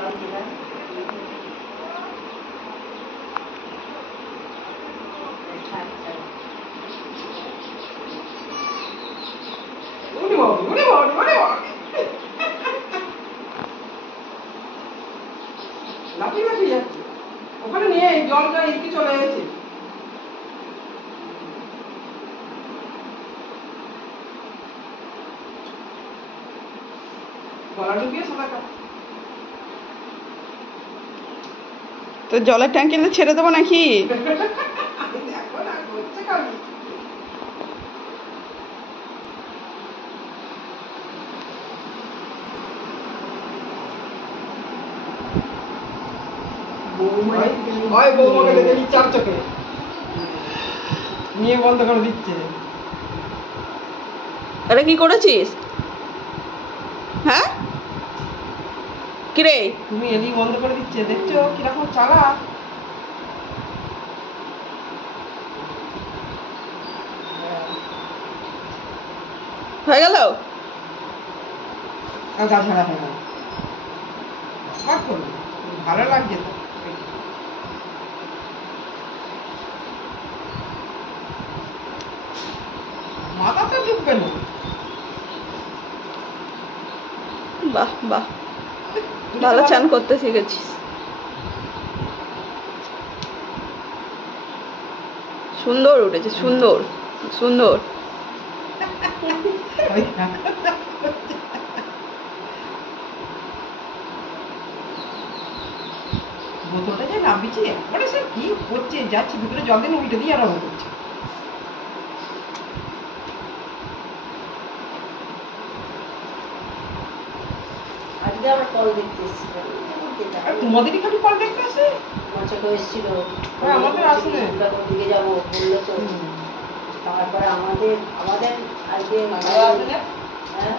লাফিয়ে লাফিয়ে যাচ্ছে ওখানে নিয়ে জলটা ইতি চলে গেছে। তো জলের ট্যাঙ্কিতে ছেড়ে দেবো নাকি? নিয়ে বন্ধ করে দিচ্ছে। এটা কি করেছিস? হ্যাঁ কিরে তুমি এলি বন্ধ করে দিচ্ছে, দেখছো কিরকম চালা। হয়ে গেল? গা ছাড়া হয়ে গেল। ভালো লাগছে তো। মাথাটা ঢুকবে না। বাহ বাহ, ভালো চান করতে শিখেছিস। সুন্দর উঠেছে, সুন্দর সুন্দর। বোতলটা যে নামিয়েছি একবারে সে কি করছে, যাচ্ছে ভিতরে জল দিন উল্টে দিয়ে আরম্ভ করছে। আজকে আবার কল দেখতে এসেছিল, তোমাদেরই খালি কল দেখতে আসে? মচাকে এসেছিল, আমাদের আসলে দিকে যাবো বললো তো। তারপরে আমাদের আজকে হ্যাঁ